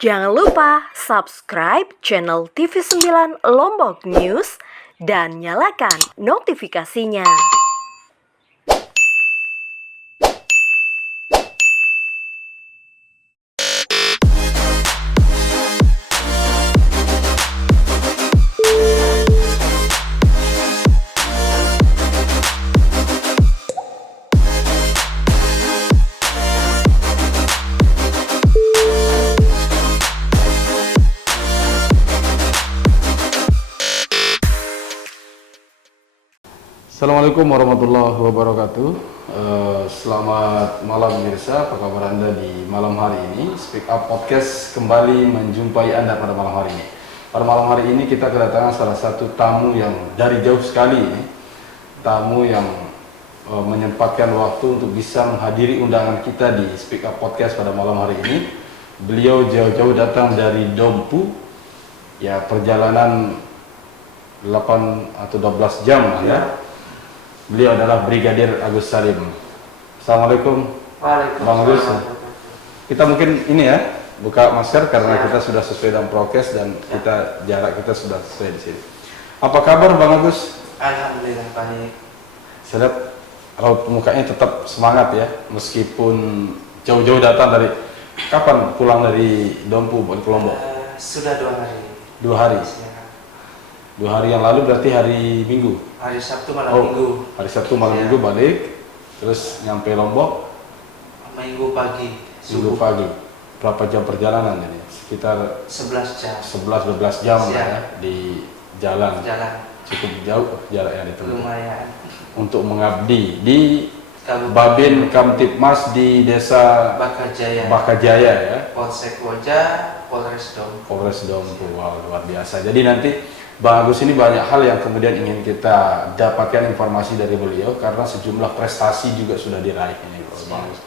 Jangan lupa subscribe channel TV9 Lombok News dan nyalakan notifikasinya. Assalamualaikum warahmatullahi wabarakatuh. Selamat malam pemirsa, apa kabar Anda di malam hari ini? Speak Up Podcast kembali menjumpai Anda pada malam hari ini. Pada malam hari ini kita kedatangan salah satu tamu yang dari jauh sekali ini. Tamu yang menyempatkan waktu untuk bisa menghadiri undangan kita di Speak Up Podcast pada malam hari ini. Beliau jauh-jauh datang dari Dompu. Ya, perjalanan 8 atau 12 jam ya. Beliau adalah Brigadir Agus Salim. Assalamualaikum. Waalaikumsalam. Bang Agus. Kita mungkin ini ya, buka masker karena kita sudah sesuai dengan prokes dan jarak kita sudah sesuai di sini. Apa kabar Bang Agus? Alhamdulillah baik. Saya lihat raut mukanya tetap semangat ya, meskipun jauh-jauh datang dari kapan pulang dari Dompu ke Lombok? Sudah 2 hari. 2 hari. Ya. 2 hari yang lalu berarti hari Minggu. Hari Sabtu malam Minggu. Hari Sabtu malam Minggu balik, terus nyampe Lombok Minggu pagi. Minggu pagi. Berapa jam perjalanan ini? Sekitar 11 jam. 11-12 jam lah ya di jalan. Cukup jauh jaraknya itu. Lumayan. Untuk mengabdi di Kabupaten Babin Kamtipmas di Desa Bakajaya ya. Polsek Koja, Polres Dompu. Polres Dompu. Wow, luar biasa. Jadi nanti Bang Agus ini banyak hal yang kemudian ingin kita dapatkan informasi dari beliau karena sejumlah prestasi juga sudah diraih ini Bang Agus.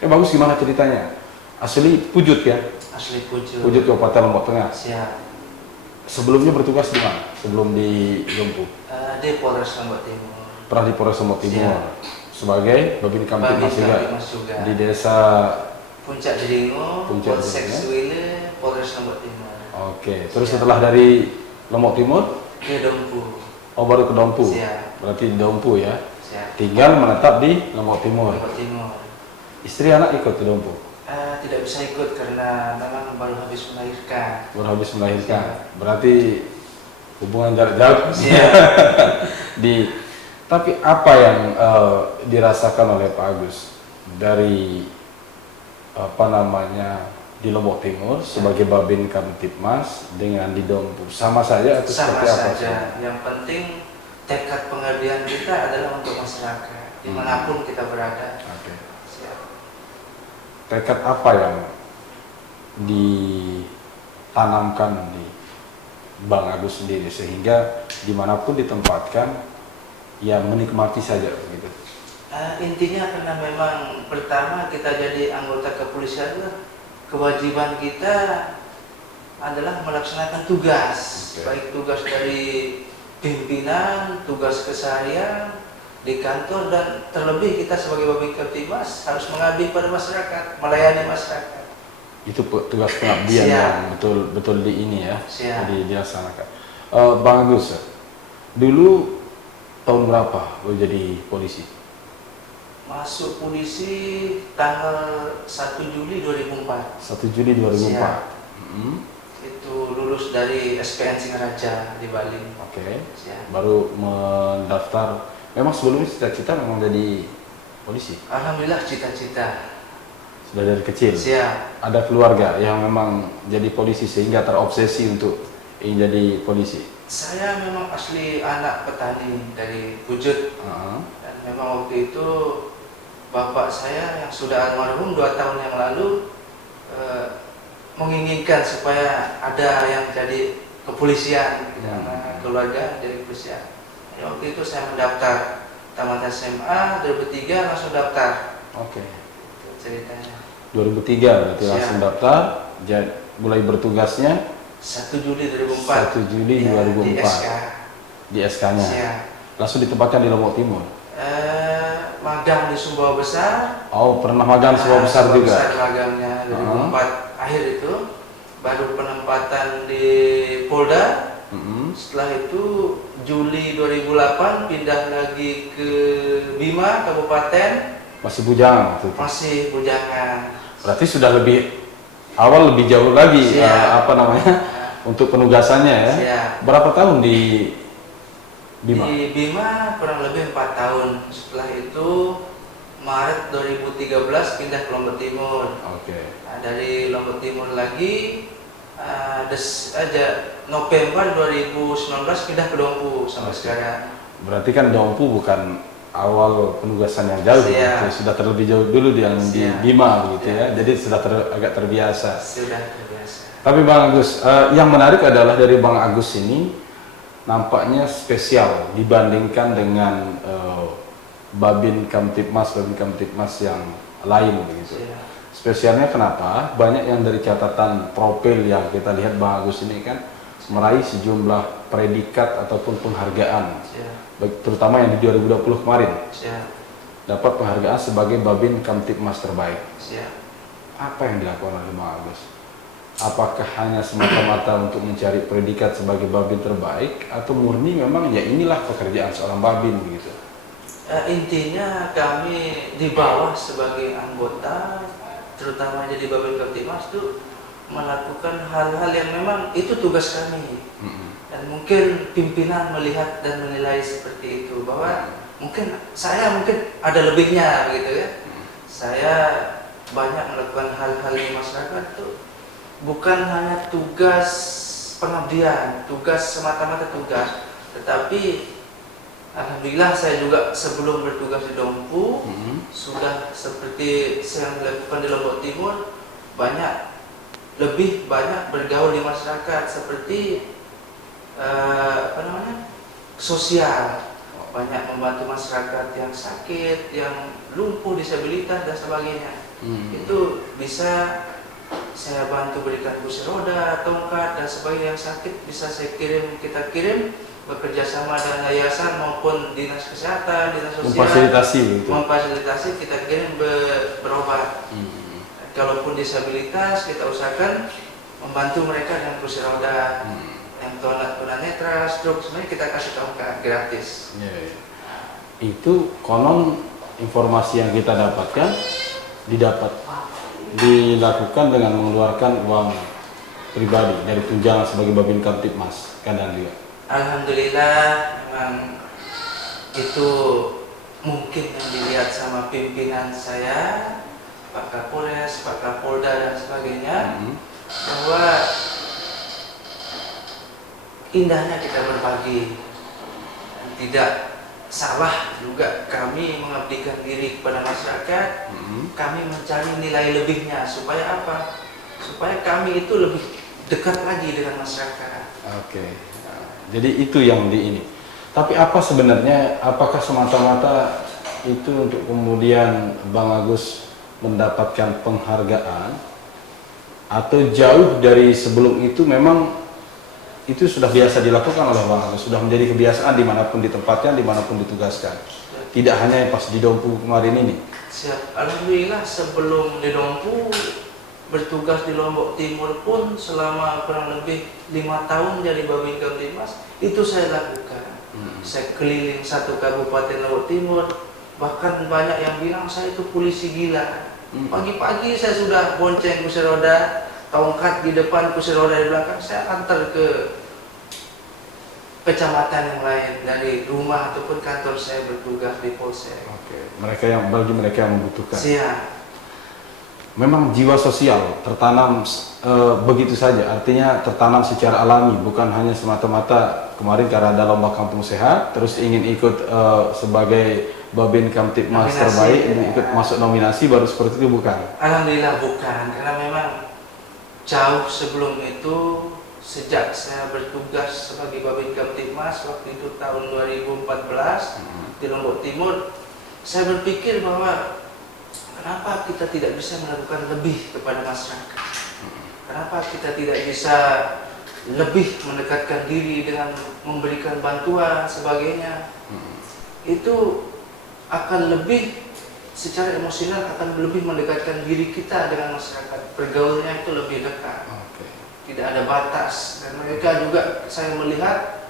Bagus gimana ceritanya? Asli Pujut ya? Asli Pujut. Pujut Kabupaten Lombok Tengah. Siap. Sebelumnya bertugas di mana? Sebelum di Dompu? Di Polres Lombok Timur. Pernah di Polres Lombok Timur. Siap. Sebagai Babin Kamtipmas juga. Di Desa Puncak Dilingo, Puncak Polsek Dilingo. Suwile, Polres Lombok Timur. Oke. Terus setelah dari Lombok Timur? Ke Dompu. Oh, baru ke Dompu. Siap. Berarti di Dompu ya. Siap. Tinggal menetap di Lombok Timur. Lombok Timur. Istri anak ikut ke Dompu? Tidak bisa ikut karena memang baru habis melahirkan. Baru habis melahirkan. Berarti hubungan jarak jauh. Siap. Tapi apa yang dirasakan oleh Pak Agus dari di Lombok Timur sebagai Babin Kamtipmas dengan di Dompu sama saja atau Sama seperti apa? saja. Yang penting tekad pengabdian kita adalah untuk masyarakat dimanapun kita berada. Oke. Siap. Tekad apa yang ditanamkan di Bang Agus sendiri sehingga dimanapun ditempatkan ya menikmati saja begitu? Intinya karena memang pertama kita jadi anggota kepolisian, kewajiban kita adalah melaksanakan tugas, baik tugas dari pimpinan, tugas keseharian di kantor, dan terlebih kita sebagai Babin Kamtipmas harus mengabdi pada masyarakat, melayani masyarakat. Itu tugas pengabdian yang betul di ini ya, dilaksanakan. Bang Agus, dulu tahun berapa lo jadi polisi? Masuk polisi tanggal 1 Juli 2004. 1 Juli 2004. Itu lulus dari SPN Singaraja di Bali. Oke. Baru mendaftar. Memang sebelumnya cita-cita memang jadi polisi? Alhamdulillah cita-cita. Sudah dari kecil? Siap. Ada keluarga yang memang jadi polisi sehingga terobsesi untuk ingin jadi polisi? Saya memang asli anak petani dari Pujut. Dan memang waktu itu bapak saya yang sudah almarhum 2 tahun yang lalu menginginkan supaya ada yang jadi kepolisian, keluarga dari kepolisian. Waktu itu saya mendaftar tamat SMA 2003 langsung daftar. Oke. Itu ceritanya. 2003 berarti langsung daftar, mulai bertugasnya 1 Juli 2004. 1 Juli 2004. Di SK-nya. Langsung ditempatkan di Lombok Timur. Magang di Sumbawa Besar. Oh, pernah magang Sumbawa Besar juga? Besar magangnya 2004 akhir itu. baru penempatan di Polda. Setelah itu Juli 2008 pindah lagi ke Bima Kabupaten. Masih bujangan waktu itu? Masih bujangan. Berarti sudah lebih awal, lebih jauh lagi untuk penugasannya ya. Siap. Berapa tahun di Bima? Di Bima kurang lebih 4 tahun. Setelah itu Maret 2013 pindah ke Lombok Timur. Oke. Nah, dari Lombok Timur lagi November 2019 pindah ke Dompu sampai sekarang. Berarti kan Dompu bukan awal penugasan yang jauh, gitu. Sudah terlebih jauh dulu di Bima begitu ya. Jadi sudah agak terbiasa. Sudah terbiasa. Tapi Bang Agus, yang menarik adalah dari Bang Agus ini nampaknya spesial dibandingkan dengan Babin Kamtibmas yang lain begitu. Spesialnya kenapa? Banyak yang dari catatan profil yang kita lihat Bang Agus ini kan meraih sejumlah predikat ataupun penghargaan, terutama yang di 2020 kemarin. Dapat penghargaan sebagai Babin Kamtibmas terbaik. Apa yang dilakukan oleh Bang Agus? Apakah hanya semata-mata untuk mencari predikat sebagai Babin terbaik, atau murni memang ya inilah pekerjaan seorang Babin begitu? Intinya kami di bawah sebagai anggota, terutama jadi Babin Kamtibmas itu melakukan hal-hal yang memang itu tugas kami. Dan mungkin pimpinan melihat dan menilai seperti itu, bahwa mungkin ada lebihnya gitu ya. Saya banyak melakukan hal-hal di masyarakat itu bukan hanya tugas pengabdian, tugas semata-mata tugas, tetapi alhamdulillah saya juga sebelum bertugas di Dompu sudah seperti yang dilakukan di Lombok Timur, lebih banyak bergaul di masyarakat seperti sosial, banyak membantu masyarakat yang sakit, yang lumpuh, disabilitas dan sebagainya. Itu bisa saya bantu berikan kursi roda, tongkat dan sebagainya. Yang sakit bisa kita kirim bekerja sama dengan yayasan maupun dinas kesehatan, dinas sosial, memfasilitasi kita kirim berobat. Kalaupun disabilitas kita usahakan membantu mereka dengan kursi roda. Yang tunanetra, stroke, sebenarnya kita kasih tongkat gratis. Itu konon informasi yang kita dapatkan dilakukan dengan mengeluarkan uang pribadi dari tunjangan sebagai Babin Kamtibmas kadang juga. Alhamdulillah, memang itu mungkin yang dilihat sama pimpinan saya, Pak Kapolres, Pak Kapolda dan sebagainya, bahwa indahnya kita berbagi. Tidak salah juga kami mengabdikan diri kepada masyarakat. Kami mencari nilai lebihnya supaya apa? Supaya kami itu lebih dekat lagi dengan masyarakat. Oke. Jadi itu yang di ini. Tapi apa sebenarnya, apakah semata-mata itu untuk kemudian Bang Agus mendapatkan penghargaan, atau jauh dari sebelum itu memang itu sudah biasa dilakukan oleh Bang Agus, sudah menjadi kebiasaan dimanapun ditempatkan, dimanapun ditugaskan, tidak hanya pas di Dompu kemarin ini? Siap. Alhamdulillah, sebelum di Dompu bertugas di Lombok Timur pun selama kurang lebih 5 tahun jadi Babin Kamtibmas itu saya lakukan. Saya keliling satu kabupaten Lombok Timur, bahkan banyak yang bilang saya itu polisi gila. Pagi-pagi saya sudah bonceng kursi roda, tongkat di depan, kursi roda di belakang, saya antar ke kecamatan yang lain dari rumah ataupun kantor saya bertugas di Polsek. Bagi mereka yang membutuhkan. Siap. Memang jiwa sosial tertanam begitu saja, artinya tertanam secara alami, bukan hanya semata-mata kemarin karena ada lomba kampung sehat, terus ingin ikut sebagai Babin Kamtibmas terbaik, ikut masuk nominasi, baru seperti itu, bukan? Alhamdulillah bukan, karena memang jauh sebelum itu, sejak saya bertugas sebagai Babin Kamtibmas waktu itu tahun 2014 di Lombok Timur, saya berpikir bahwa kenapa kita tidak bisa melakukan lebih kepada masyarakat? Kenapa kita tidak bisa lebih mendekatkan diri dengan memberikan bantuan sebagainya? Itu akan lebih secara emosional, akan lebih mendekatkan diri kita dengan masyarakat. Bergaulnya itu lebih dekat. tidak ada batas. Dan mereka juga, saya melihat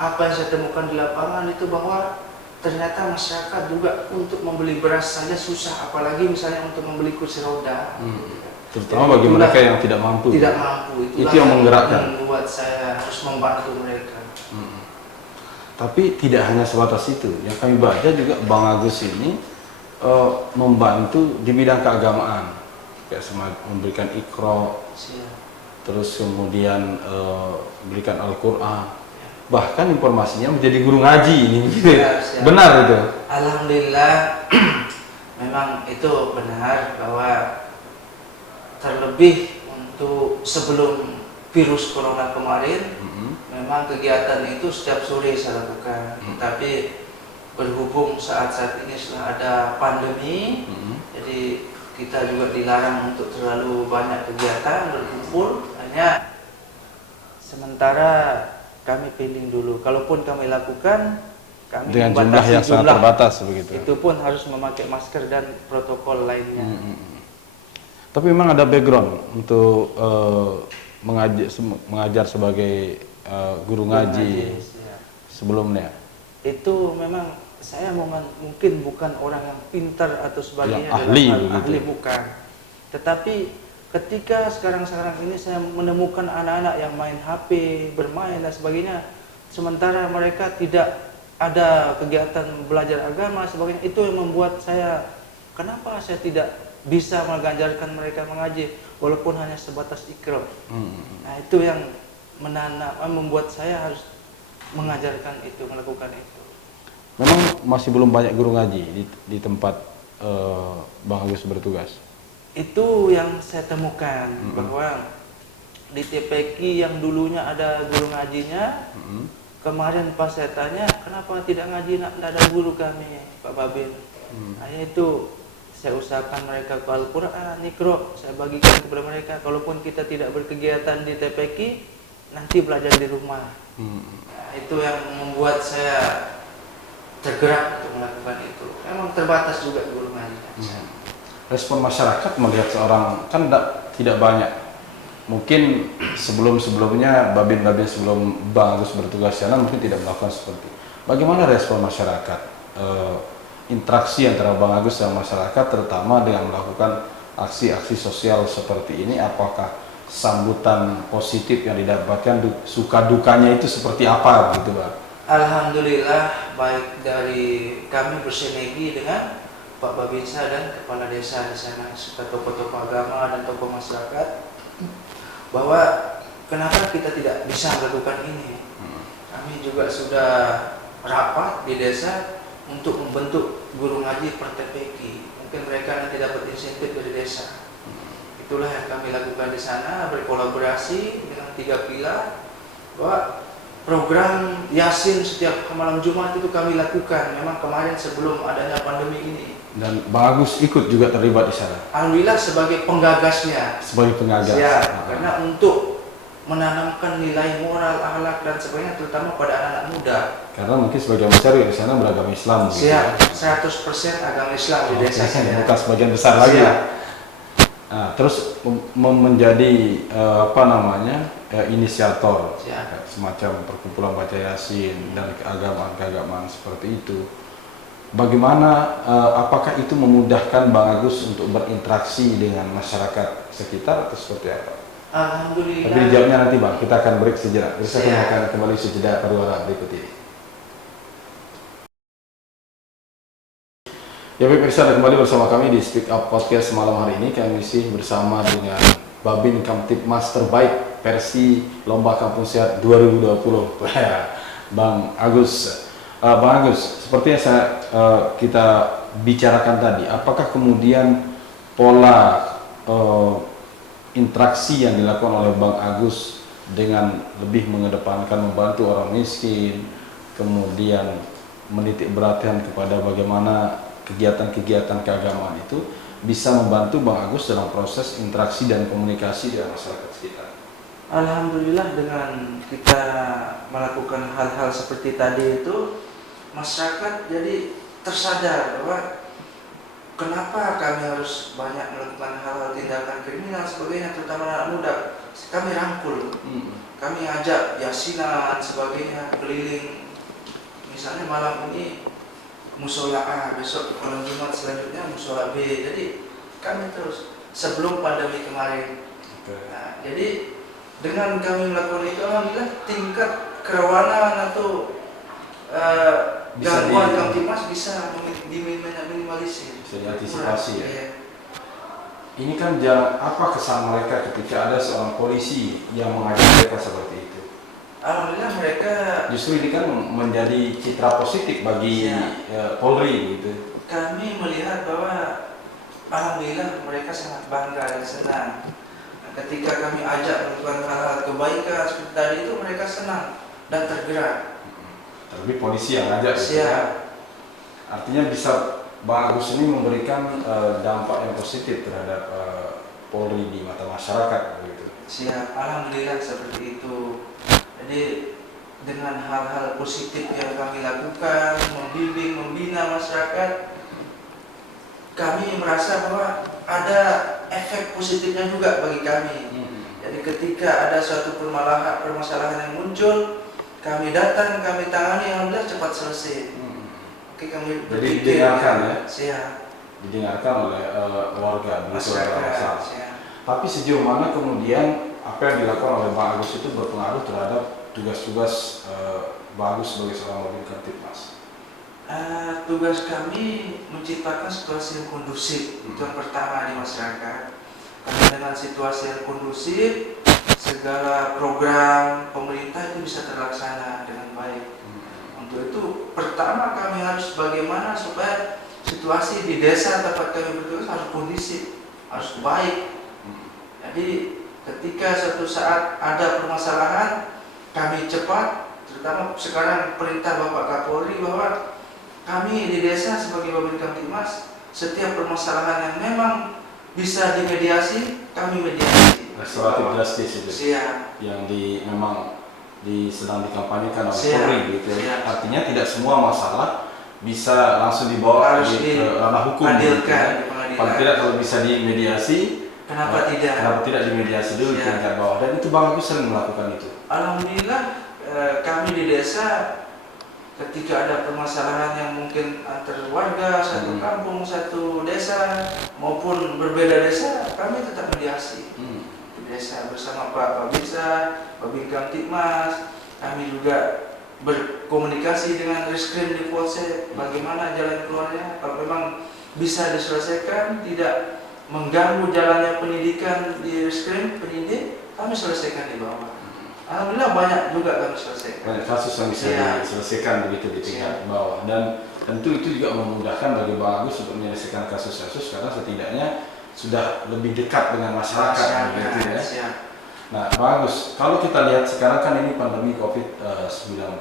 apa yang saya temukan di lapangan itu bahwa ternyata masyarakat juga untuk membeli beras saja susah, apalagi misalnya untuk membeli kursi roda. Terutama bagi mereka yang tidak mampu. Tidak mampu. Itu yang menggerakkan. Membuat saya harus membantu mereka. Tapi tidak hanya sebatas itu. Yang kami baca juga Bang Agus ini membantu di bidang keagamaan, kayak memberikan Iqra, terus kemudian berikan Al-Quran. Bahkan informasinya menjadi guru ngaji ini, benar itu? Alhamdulillah, memang itu benar bahwa terlebih untuk sebelum virus corona kemarin, memang kegiatan itu setiap sore saya lakukan. Tapi berhubung saat ini setelah ada pandemi, jadi kita juga dilarang untuk terlalu banyak kegiatan berkumpul. Hanya sementara kami pilih dulu, kalaupun kami lakukan, kami dengan jumlah yang sangat terbatas begitu. Itu pun harus memakai masker dan protokol lainnya. Tapi memang ada background untuk mengajar sebagai guru ngaji sebelumnya. Itu memang saya mungkin bukan orang yang pintar atau sebagainya, yang ahli bukan. Tetapi ketika sekarang ini saya menemukan anak-anak yang main HP, bermain dan sebagainya, sementara mereka tidak ada kegiatan belajar agama sebagainya, itu yang membuat saya, kenapa saya tidak bisa mengajarkan mereka mengaji walaupun hanya sebatas Iqra. Nah, itu yang membuat saya harus mengajarkan itu, melakukan itu. Memang masih belum banyak guru ngaji di tempat Bang Agus bertugas. Itu yang saya temukan, bahwa di TPQ yang dulunya ada guru ngajinya, kemarin pas saya tanya kenapa tidak ngaji, tidak ada guru kami Pak Babin. Hanya itu saya usahakan mereka ke Al-Quran, Iqra, saya bagikan kepada mereka. Kalaupun kita tidak berkegiatan di TPQ, nanti belajar di rumah. Nah, itu yang membuat saya tergerak untuk melakukan itu. Memang terbatas juga guru ngaji. Respon masyarakat melihat seorang, kan tidak banyak. Mungkin sebelumnya babin-babin sebelum Bang Agus bertugas sana mungkin tidak melakukan seperti itu. Bagaimana respon masyarakat? Interaksi antara Bang Agus dan masyarakat, terutama dengan melakukan aksi-aksi sosial seperti ini, apakah sambutan positif yang didapatkan, suka dukanya itu seperti apa gitu Bang? Alhamdulillah, baik dari kami bersinergi dengan Pak Babinsa dan kepala desa di sana, serta tokoh-tokoh agama dan tokoh masyarakat, bahwa kenapa kita tidak bisa melakukan ini. Kami juga sudah rapat di desa untuk membentuk guru ngaji per TPQ. Mungkin mereka nanti dapat insentif dari desa. Itulah yang kami lakukan di sana, berkolaborasi dengan 3 pilar, bahwa program Yasin setiap malam Jumat itu kami lakukan. Memang kemarin sebelum adanya pandemi ini. Dan Bang Agus ikut juga terlibat di sana. Alhamdulillah sebagai penggagasnya. Sebagai penggagas. Ya, karena untuk menanamkan nilai moral, akhlak dan sebagainya, terutama pada anak-anak muda. Karena mungkin sebagian besar di sana beragama Islam. Siap, 100% agama Islam di desa saya. Bukan sebagian besar lagi. Nah, terus menjadi inisiator, semacam perkumpulan baca Yasin dan keagamaan seperti itu. Bagaimana, apakah itu memudahkan Bang Agus untuk berinteraksi dengan masyarakat sekitar atau seperti apa? Alhamdulillah. Tapi dijawabnya nanti Bang, kita akan break sejenak. Terus kita akan kembali sejenak pada berikut ini. Ya pemirsa, kembali bersama kami di Speak Up Podcast malam hari ini. Kami masih bersama dengan Babin Kamtibmas terbaik versi Lomba Kampung Sehat 2020, Bang Agus. Bang Agus, seperti yang kita bicarakan tadi, apakah kemudian pola interaksi yang dilakukan oleh Bang Agus dengan lebih mengedepankan membantu orang miskin, kemudian menitik beratkan kepada bagaimana kegiatan-kegiatan keagamaan itu bisa membantu Bang Agus dalam proses interaksi dan komunikasi dengan masyarakat sekitar? Alhamdulillah, dengan kita melakukan hal-hal seperti tadi itu, masyarakat jadi tersadar bahwa kenapa kami harus banyak melakukan hal-hal tindakan kriminal sebagainya, terutama anak muda. kami rangkul, kami ajak yasinan sebagainya keliling. Misalnya malam ini musola A, besok malam Jumat selanjutnya musola B. Jadi kami terus sebelum pandemi kemarin. Nah, jadi dengan kami melakukan itu, alhamdulillah tingkat kerawanan atau gangguan Kamtibmas bisa diminimalisir, bisa diantisipasi ya. Iya. Ini kan apa kesan mereka ketika ada seorang polisi yang mengajak mereka seperti itu? Alhamdulillah mereka Justru ini kan menjadi citra positif bagi Polri gitu. Kami melihat bahwa alhamdulillah mereka sangat bangga dan senang. Nah, ketika kami ajak melakukan hal-hal kebaikan seperti tadi itu, mereka senang dan tergerak. Tapi polisi yang ngajak gitu. Artinya bisa Bang Agus ini memberikan dampak yang positif terhadap Polri di mata masyarakat begitu. Siap, alhamdulillah seperti itu. Jadi dengan hal-hal positif yang kami lakukan, membimbing, membina masyarakat, kami merasa bahwa ada efek positifnya juga bagi kami. Jadi ketika ada suatu permasalahan yang muncul, kami datang, kami tangani, alhamdulillah cepat selesai. Oke, kami jadi didengarkan ya? Siap. Didengarkan oleh warga masyarakat. Tapi sejauh mana kemudian apa yang dilakukan oleh Bang Agus itu berpengaruh terhadap tugas-tugas Bang Agus sebagai seorang Babin Kamtibmas? Tugas kami menciptakan situasi yang kondusif, itu yang pertama di masyarakat. Karena dengan situasi yang kondusif, segala program pemerintah itu bisa terlaksana dengan baik. Untuk itu, pertama kami harus bagaimana supaya situasi di desa tempat kami bertugas harus kondusif, harus baik. Jadi ketika suatu saat ada permasalahan, kami cepat, terutama sekarang perintah Bapak Kapolri bahwa kami di desa sebagai Babin Kamtibmas, setiap permasalahan yang memang bisa dimediasi, kami mediasi. Restoratif justis itu. Siap. Yang memang sedang dikampanyekan oleh Siap. Polri gitu. Siap. Artinya tidak semua masalah bisa langsung dibawa ke ranah hukum. Hadirkan gitu. di pengadilan. Paling tidak kalau bisa dimediasi, Kenapa tidak? Kenapa tidak dimediasi dulu di tingkat bawah? Dan itu Bang Agus sering melakukan itu. Alhamdulillah kami di desa ketika ada permasalahan yang mungkin antar warga satu kampung, satu desa maupun berbeda desa, kami tetap mediasi di desa bersama Pak Babinsa, Babin Kamtibmas. Kami juga berkomunikasi dengan reskrim di Polsek, bagaimana jalan keluarnya. Kalau memang bisa diselesaikan, tidak mengganggu jalannya pendidikan di reskrim penyidik, kami selesaikan di bawah. Alhamdulillah banyak juga kami selesaikan. Banyak kasus yang bisa diselesaikan begitu di tingkat bawah, dan tentu itu juga memudahkan bagi Bang Agus untuk menyelesaikan kasus-kasus karena setidaknya sudah lebih dekat dengan masyarakat begitu ya. Nah, Bang Agus, kalau kita lihat sekarang kan ini pandemi COVID-19.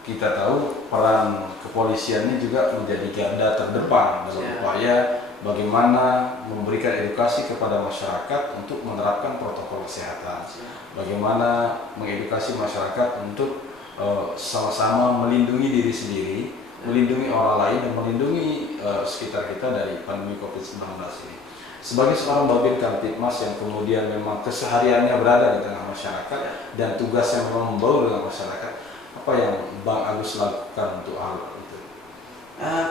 Kita tahu peran kepolisian ini juga menjadi garda terdepan dalam upaya bagaimana memberikan edukasi kepada masyarakat untuk menerapkan protokol kesehatan. Bagaimana mengedukasi masyarakat untuk sama-sama melindungi diri sendiri, melindungi orang lain, dan melindungi sekitar kita dari pandemi COVID-19 ini. Sebagai seorang Babin Kamtibmas yang kemudian memang kesehariannya berada di tengah masyarakat dan tugasnya memang membaur dengan masyarakat, apa yang Bang Agus lakukan untuk hal itu?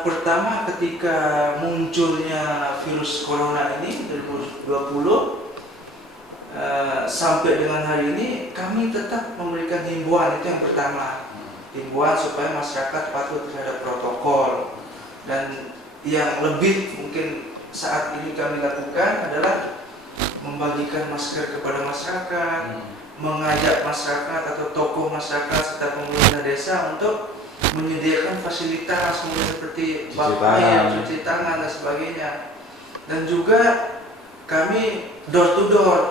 Pertama, ketika munculnya virus corona ini 2020 sampai dengan hari ini, kami tetap memberikan himbauan. Itu yang pertama, himbauan supaya masyarakat patuh terhadap protokol. Dan yang lebih mungkin saat ini kami lakukan adalah membagikan masker kepada masyarakat, mengajak masyarakat atau tokoh masyarakat serta pemerintah desa untuk menyediakan fasilitas seperti bak air, cuci tangan dan sebagainya. Dan juga kami door to door.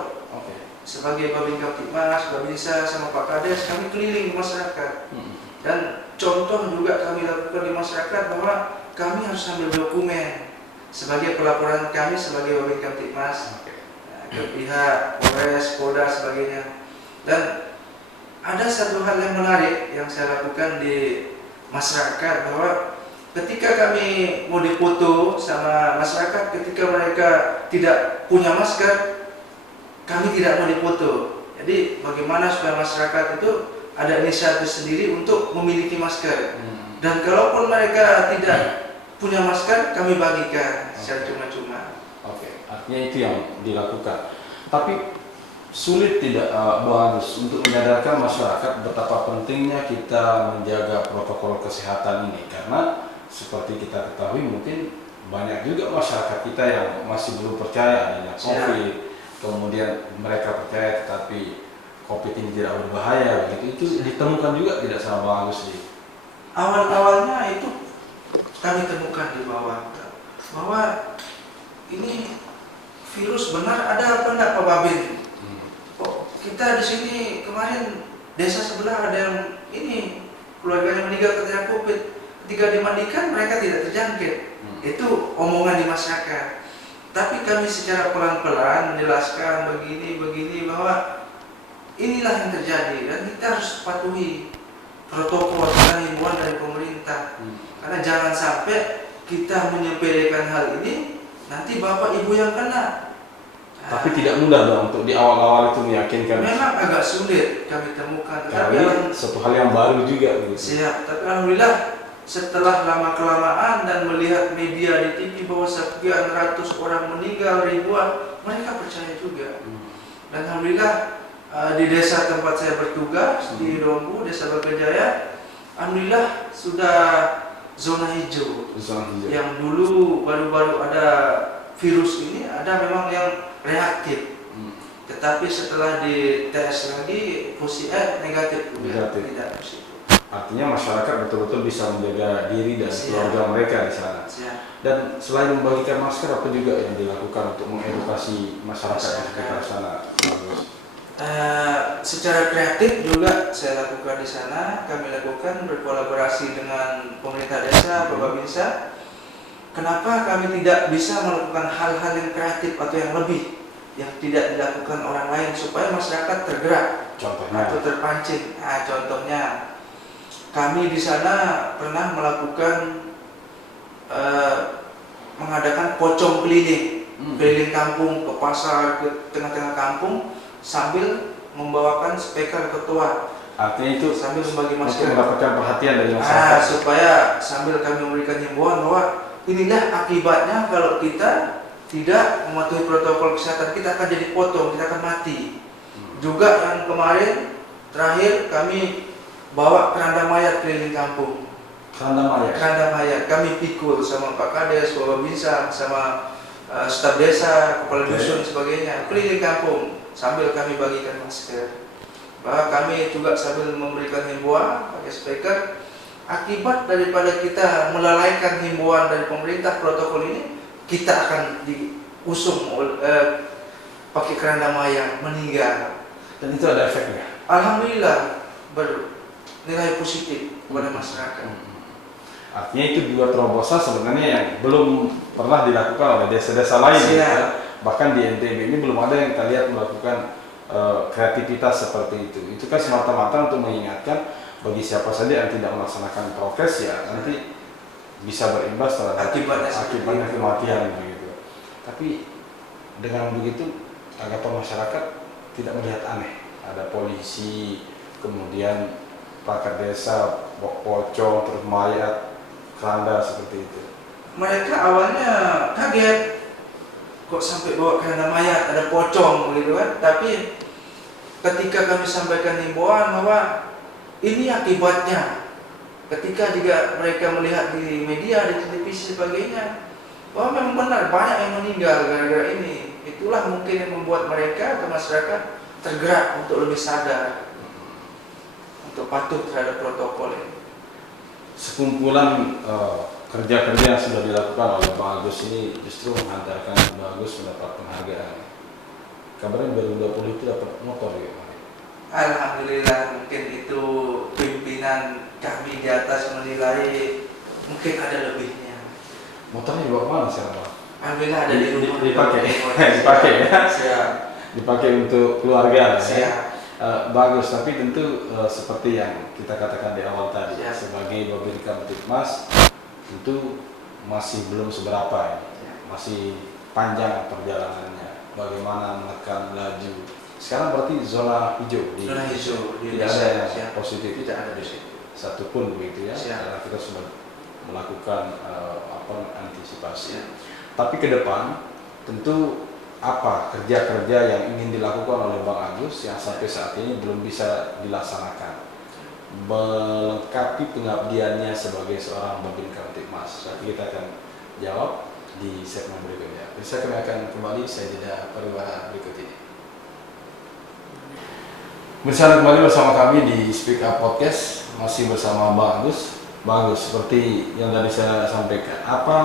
Sebagai Babin Kamtibmas, Babinsa sama Pak Kades, kami keliling di masyarakat. Dan contoh juga kami lakukan di masyarakat bahwa kami harus ambil dokumen sebagai pelaporan kami sebagai Babin Kamtibmas ke pihak Polres, Polda, sebagainya. Dan ada satu hal yang menarik yang saya lakukan di masyarakat, bahwa ketika kami mau dipoto sama masyarakat, ketika mereka tidak punya masker, kami tidak mau dipoto. Jadi bagaimana supaya masyarakat itu ada inisiatif sendiri untuk memiliki masker. Dan kalaupun mereka tidak punya masker, kami bagikan secara cuma-cuma. Oke, artinya itu yang dilakukan. Tapi sulit tidak Bang Agus untuk menyadarkan masyarakat betapa pentingnya kita menjaga protokol kesehatan ini, karena seperti kita ketahui mungkin banyak juga masyarakat kita yang masih belum percaya adanya COVID, kemudian mereka percaya tetapi COVID ini tidak berbahaya, begitu. Itu ditemukan juga tidak sama Bang Agus di Awal-awalnya itu kami temukan di bawah bahwa ini virus benar ada apa enggak Pak Babin? Oh, kita di sini kemarin desa sebelah ada yang ini keluarganya meninggal karena COVID. Ketika dimandikan mereka tidak terjangkit. Itu omongan di masyarakat. Tapi kami secara pelan-pelan menjelaskan begini bahwa inilah yang terjadi dan kita harus patuhi protokol dan himbauan dari pemerintah. Karena jangan sampai kita menyepelekan hal ini, nanti bapak ibu yang kena. Tapi tidak mudah dong untuk di awal-awal itu meyakinkan. Memang agak sulit kami temukan. Tapi satu hal yang baru juga. Gitu. Siap. Tapi alhamdulillah setelah lama kelamaan dan melihat media di TV bahwa sekian ratus orang meninggal, ribuan, mereka percaya juga. Dan alhamdulillah di desa tempat saya bertugas di Dombu, Desa Bagajaya, alhamdulillah sudah zona hijau. Yang dulu baru-baru ada virus ini, ada memang yang reaktif. Tetapi setelah di tes lagi PCR negatif. Tidak positif. Artinya masyarakat betul-betul bisa menjaga diri dan keluarga mereka di sana. Dan selain membagikan masker, apa juga yang dilakukan untuk mengedukasi masyarakat yang sekitar sana? Secara kreatif juga saya lakukan di sana. Kami lakukan berkolaborasi dengan pemerintah desa, Bapak Binsa. Kenapa kami tidak bisa melakukan hal-hal yang kreatif atau yang lebih yang tidak dilakukan orang lain supaya masyarakat tergerak atau terpancing? Contohnya kami di sana pernah melakukan mengadakan pocong keliling kampung, ke pasar, ke tengah-tengah kampung, sambil membawakan speaker ketua. Artinya itu sambil membagi masker, mendapatkan perhatian dari masyarakat. Supaya sambil kami memberikan himbauan bahwa inilah akibatnya kalau kita tidak mematuhi protokol kesehatan, kita akan jadi potong, kita akan mati. Juga yang kemarin terakhir kami bawa keranda mayat keliling kampung. Keranda mayat kami pikul sama Pak Kades, Bapak Binsa, sama staf desa, kepala dusun sebagainya, keliling kampung sambil kami bagikan masker. Bahwa kami juga sambil memberikan himbauan pakai speaker. Akibat daripada kita melalaikan himbauan dari pemerintah protokol ini, kita akan diusung pakai keranda mayat, meninggal. Dan itu ada efeknya. Alhamdulillah bernilai positif kepada masyarakat. Artinya itu dua terobosan sebenarnya yang belum pernah dilakukan oleh desa-desa lain. Ya. Bahkan di NTB ini belum ada yang kita lihat melakukan kreativitas seperti itu. Itu kan semata-mata untuk mengingatkan bagi siapa saja yang tidak melaksanakan prokes, ya nanti bisa berimbas terhadap akibatnya kematian begitu. Tapi dengan begitu anggapan masyarakat tidak melihat aneh. Ada polisi, kemudian perangkat desa, pocong, terus mayat, keranda seperti itu. Mereka awalnya kaget, kok sampai bawa keranda mayat, ada pocong begitu kan. Tapi ketika kami sampaikan himbauan bahwa ini akibatnya, ketika juga mereka melihat di media, di televisi sebagainya, bahwa memang benar banyak yang meninggal gara-gara ini. Itulah mungkin yang membuat mereka atau masyarakat tergerak untuk lebih sadar, untuk patuh terhadap protokol ini. Sekumpulan kerja-kerja yang sudah dilakukan oleh Bang Agus ini justru menghantarkan Bang Agus mendapat penghargaan. Kabarnya 2020 itu dapat motor ya Pak? Alhamdulillah, mungkin itu pimpinan kami di atas menilai mungkin ada lebihnya. Motornya dibawa mana sekarang Pak? Alhamdulillah ada di rumah. Dipakai ya? Siap. Dipakai untuk keluarga. Siap. Ya? Bagus, tapi tentu seperti yang kita katakan di awal tadi, sebagai Babin Kamtibmas tentu masih belum seberapa ya. Masih panjang perjalanannya. bagaimana menekan laju. Sekarang berarti zona hijau. Zona hijau di tidak ada yang siap. positif. Tidak ada di situ. Satupun begitu ya. Siap. Karena kita sudah melakukan antisipasi. Siap. Tapi ke depan tentu apa kerja-kerja yang ingin dilakukan oleh Bang Agus yang sampai saat ini belum bisa dilaksanakan, melengkapi pengabdiannya sebagai seorang Babin Kamtibmas. Tapi kita akan jawab di segmen berikutnya. Bisa kami akan kembali saya jeda pariwara berikut ini. Bersama kembali bersama kami di Speak Up Podcast, masih bersama Bang Agus. Bang Agus, seperti yang tadi saya sampaikan, apa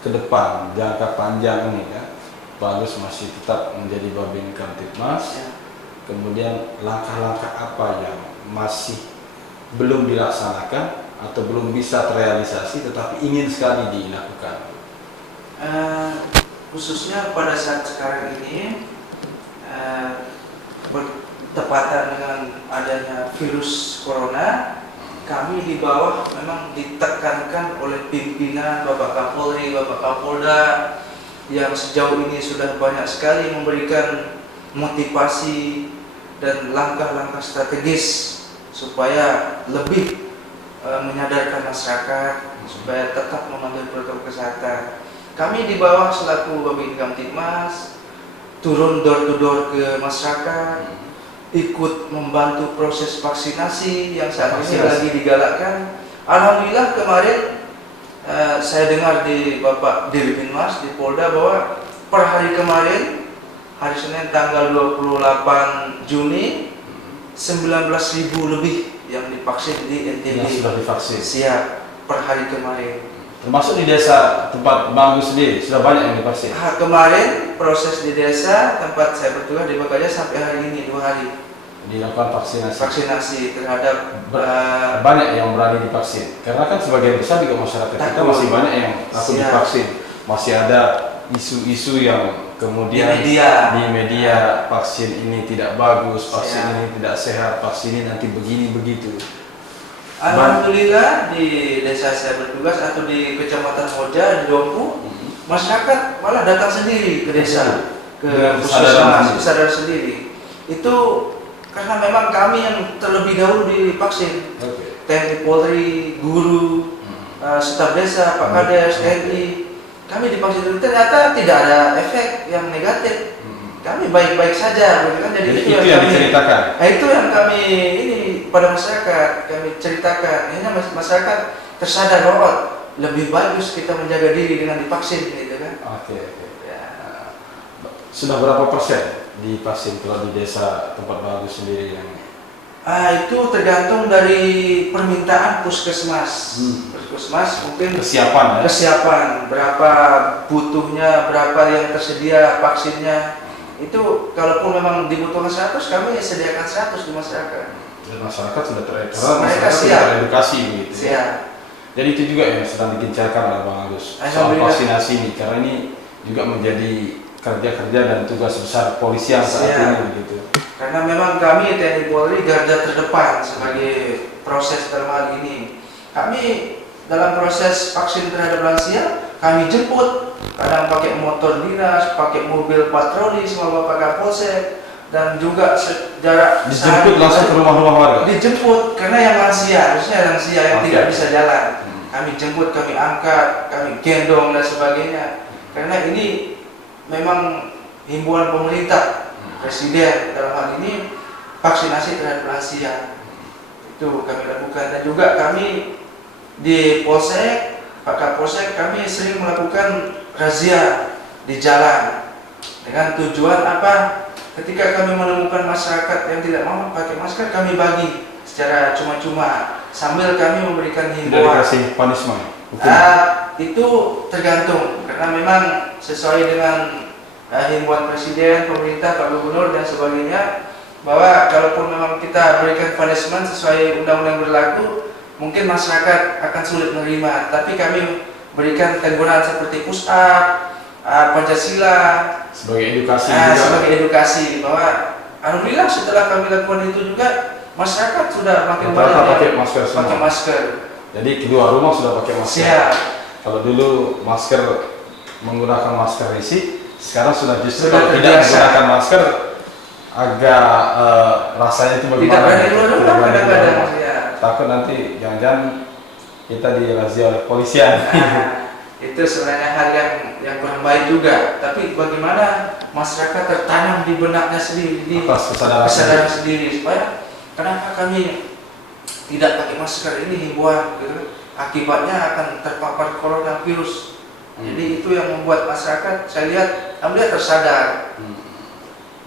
ke depan jangka panjang ini kan? Bang Agus masih tetap menjadi Babin Kamtibmas. Kemudian langkah-langkah apa yang masih belum dilaksanakan atau belum bisa terrealisasi tetapi ingin sekali dilakukan? Khususnya pada saat sekarang ini bertepatan dengan adanya virus corona, kami di bawah memang ditekankan oleh pimpinan Bapak Kapolri, Bapak Kapolda yang sejauh ini sudah banyak sekali memberikan motivasi dan langkah-langkah strategis supaya lebih menyadarkan masyarakat supaya tetap mematuhi protokol kesehatan. Kami di bawah selaku Babin Kamtibmas turun door to door ke masyarakat, ikut membantu proses vaksinasi yang saat ini lagi digalakkan. Alhamdulillah kemarin saya dengar di Bapak Dirbinmas di Polda bahwa per hari kemarin, hari Senin tanggal 28 Juni, 19.000 lebih yang divaksin di NTB. Yang sudah divaksin. Siap, per hari kemarin. Termasuk di desa tempat Bang Agus sendiri, sudah banyak yang divaksin? Kemarin proses di desa tempat saya bertugas di Bakaja sampai hari ini 2 hari. Dilakukan vaksinasi. Vaksinasi terhadap Banyak yang berani divaksin. Karena kan sebagian besar juga masyarakat kita masih banyak yang takut divaksin. Masih ada isu-isu yang kemudian di media vaksin ini tidak bagus, vaksin ini tidak sehat, vaksin ini nanti begini begitu. Alhamdulillah di desa saya bertugas atau di Kecamatan Moja di Dompu, masyarakat malah datang sendiri ke desa, ke puskesmas, kesadaran sendiri. Itu karena memang kami yang terlebih dahulu divaksin. TNI Polri, guru, staf desa, Pak Kades, TNI, kami divaksin. Ternyata tidak ada efek yang negatif. Kami baik-baik saja, kan? Jadi itu yang diceritakan. Nah, itu yang kami ini pada masyarakat kami ceritakan. Ini masyarakat tersadar bahwa lebih bagus kita menjaga diri dengan divaksin, gitu kan? Oke. Ya. Sudah berapa persen divaksin kalau di desa tempat Bagus sendiri yang? Itu tergantung dari permintaan puskesmas. Puskesmas mungkin kesiapan, berapa butuhnya, berapa yang tersedia vaksinnya. Itu kalaupun memang dibutuhkan 100, kami sediakan 100 di masyarakat. Dan masyarakat sudah teredukasi begitu. Ya. Jadi itu juga yang sedang digencarkan oleh Bang Agus soal vaksinasi ini, karena ini juga menjadi kerja-kerja dan tugas besar kepolisian saat ini begitu. Karena memang kami TNI Polri garda terdepan sebagai proses dalam hal ini. Kami dalam proses vaksin terhadap lansia, kami jemput, kadang pakai motor dinas, pakai mobil patroli sama Bapak Kapolsek, dan juga jarak dijemput langsung ke rumah-rumah warga. Dijemput karena yang lansia, harusnya lansia yang tidak bisa jalan. Kami jemput, kami angkat, kami gendong dan sebagainya. Karena ini memang himbauan pemerintah, Presiden dalam hal ini vaksinasi terhadap lansia. Itu kami lakukan, dan juga kami di Polsek, Pak Kapolsek, kami sering melakukan razia di jalan dengan tujuan apa? Ketika kami menemukan masyarakat yang tidak mau pakai masker, kami bagi secara cuma-cuma sambil kami memberikan himbauan. Tidak dikasih punishment? Itu tergantung, karena memang sesuai dengan himbauan Presiden, pemerintah, Pak Gubernur dan sebagainya, bahwa kalaupun memang kita berikan punishment sesuai undang-undang berlaku, mungkin masyarakat akan sulit menerima. Tapi kami berikan teguran seperti push up, Pancasila, sebagai edukasi sebagai edukasi, bahwa alhamdulillah setelah kami lakukan itu juga masyarakat sudah makin banyak pakai masker semua. Pakai masker. Jadi kedua rumah sudah pakai masker. Siap. Kalau dulu masker menggunakan masker isi, Sekarang sudah justru Sudah kalau tidak terbiasa. menggunakan masker agak rasanya itu Tidak bagaimana? berani gitu. keluar Tidak rumah berani keluar kadang-kadang. rumah. Ya. Takut nanti jangan-jangan kita dirazia oleh polisian. Nah, itu sebenarnya hal yang kurang baik juga. Tapi bagaimana masyarakat tertanam di benaknya sendiri, di Atas kesadaran kesadaran sendiri, supaya kenapa kami tidak pakai masker, ini himbauan gitu. Akibatnya akan terpapar coronavirus. Jadi itu yang membuat masyarakat, saya lihat, alhamdulillah tersadar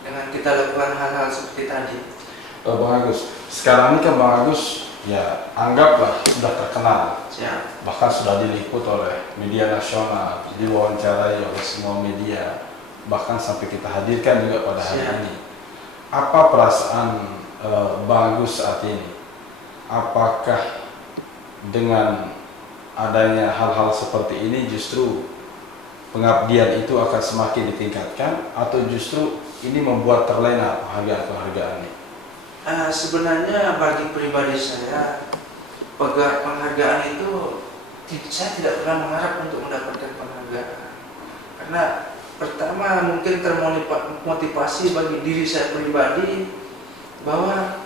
dengan kita lakukan hal-hal seperti tadi. Bang Agus, sekarang ini kan Bang Agus ya anggaplah sudah terkenal, Siap. bahkan sudah diliput oleh media nasional, diwawancarai oleh semua media, bahkan sampai kita hadirkan juga pada hari Siap. ini. Apa perasaan Bang Agus saat ini? Apakah dengan adanya hal-hal seperti ini justru pengabdian itu akan semakin ditingkatkan, atau justru ini membuat terlena penghargaan-penghargaan ini? Sebenarnya bagi pribadi saya, penghargaan itu saya tidak pernah mengharap untuk mendapatkan penghargaan. Karena pertama mungkin termotivasi bagi diri saya pribadi bahwa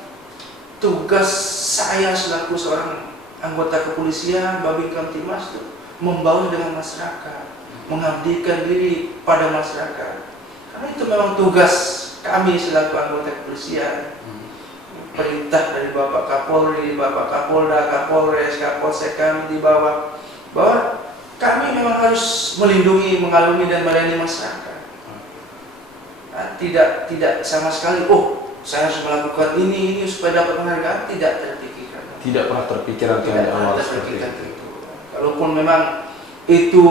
tugas saya selaku seorang anggota kepolisian Babin Kamtibmas itu membaur dengan masyarakat, mengabdikan diri pada masyarakat. Karena itu memang tugas kami selaku anggota kepolisian. Perintah dari Bapak Kapolri, Bapak Kapolda, Kapolres, Kapolsek kami di bawah, bahwa kami memang harus melindungi, mengalumi dan melayani masyarakat. Nah, tidak sama sekali, saya harus melakukan ini supaya dapat penghargaan, tidak terpikirkan. Tidak pernah terpikirkan Tidak dari pernah awal seperti terpikirkan itu. itu. Kalaupun memang itu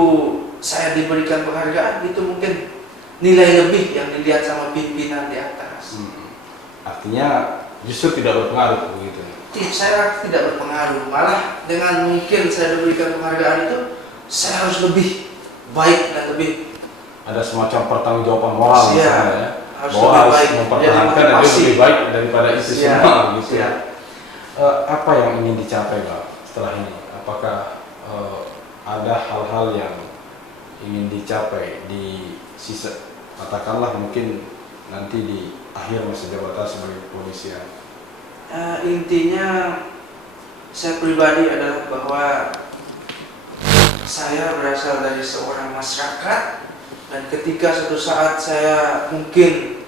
saya diberikan penghargaan, itu mungkin nilai lebih yang dilihat sama pimpinan di atas. Artinya justru tidak berpengaruh begitu. Saya tidak berpengaruh, malah dengan mungkin saya diberikan penghargaan itu, saya harus lebih baik dan lebih Ada semacam pertanggungjawaban moral Siap. misalnya ya, Harus bahwa lebih harus baik, mempertahankan menjadi dan dia motivasi. lebih baik daripada itu Siap. semua gitu. Siap. Apa yang ingin dicapai Bang setelah ini? Apakah ada hal-hal yang ingin dicapai di sisa, katakanlah mungkin nanti di akhir masa jabatan sebagai kepolisian? Intinya saya pribadi adalah bahwa saya berasal dari seorang masyarakat, dan ketika suatu saat saya mungkin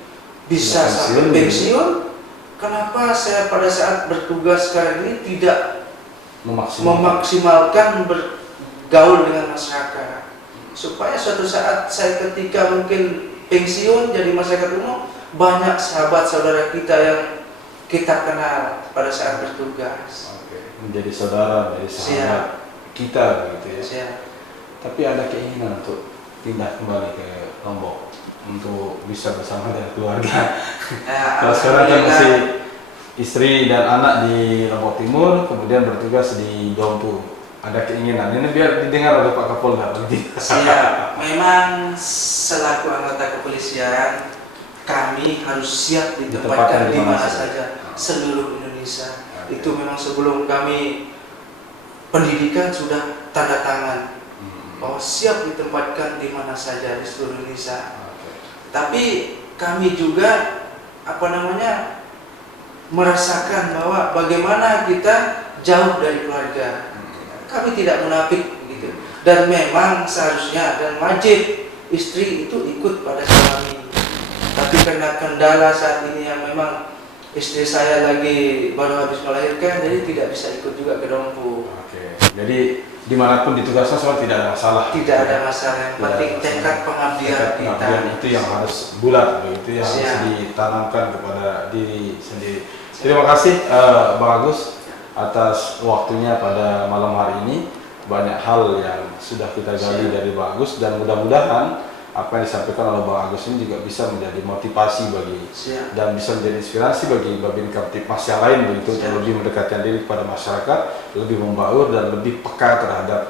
bisa sampai pensiun, kenapa saya pada saat bertugas sekarang ini tidak memaksimalkan bergaul dengan masyarakat, supaya suatu saat saya ketika mungkin pensiun jadi masyarakat umum, banyak sahabat saudara kita yang kita kenal pada saat bertugas. Menjadi saudara, menjadi sahabat kita begitu ya. Siap. Tapi ada keinginan untuk pindah kembali ke Lombok untuk bisa bersama dengan keluarga. Kalau sekarang kan masih istri dan anak di Lombok Timur, kemudian bertugas di Dompu. Ada keinginan ini biar didengar oleh Pak Kapolda begitu. Siap. Memang selaku anggota kepolisian, kami harus siap ditempatkan di mana saja seluruh Indonesia. Itu memang sebelum kami pendidikan sudah tanda tangan bahwa siap ditempatkan di mana saja di seluruh Indonesia. Tapi kami juga merasakan bahwa bagaimana kita jauh dari keluarga. Kami tidak munafik gitu. Dan memang seharusnya dan wajib istri itu ikut pada suami. Tapi karena kendala saat ini yang memang istri saya lagi baru habis melahirkan, jadi tidak bisa ikut juga ke Dompu. Jadi dimanapun ditugaskan soal tidak ada masalah. Tidak ada masalah, yang penting tekad pengabdian kita. Itu yang harus bulat, begitu yang harus Siap. ditanamkan kepada diri sendiri. Terima kasih Bang Agus atas waktunya pada malam hari ini. Banyak hal yang sudah kita gali dari Bang Agus, dan mudah-mudahan apa yang disampaikan oleh Bang Agus ini juga bisa menjadi motivasi bagi dan bisa menjadi inspirasi bagi Babin Kamtibmas yang lain begitu, untuk lebih mendekatkan diri kepada masyarakat, lebih membaur dan lebih peka terhadap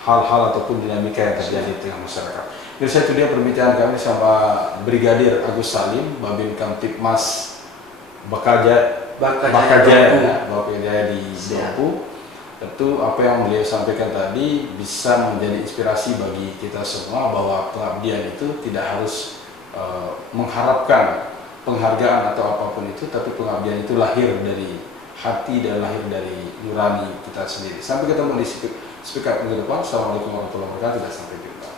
hal-hal ataupun dinamika yang terjadi di tengah masyarakat. Jadi itu dia perbincangan kami sama Brigadir Agus Salim, Babin Kamtibmas Bakajaya di Dompu. Tentu apa yang beliau sampaikan tadi bisa menjadi inspirasi bagi kita semua bahwa pengabdian itu tidak harus mengharapkan penghargaan atau apapun itu, tapi pengabdian itu lahir dari hati dan lahir dari nurani kita sendiri. Sampai ketemu di speak up minggu depan. Assalamualaikum warahmatullahi wabarakatuh dan sampai jumpa.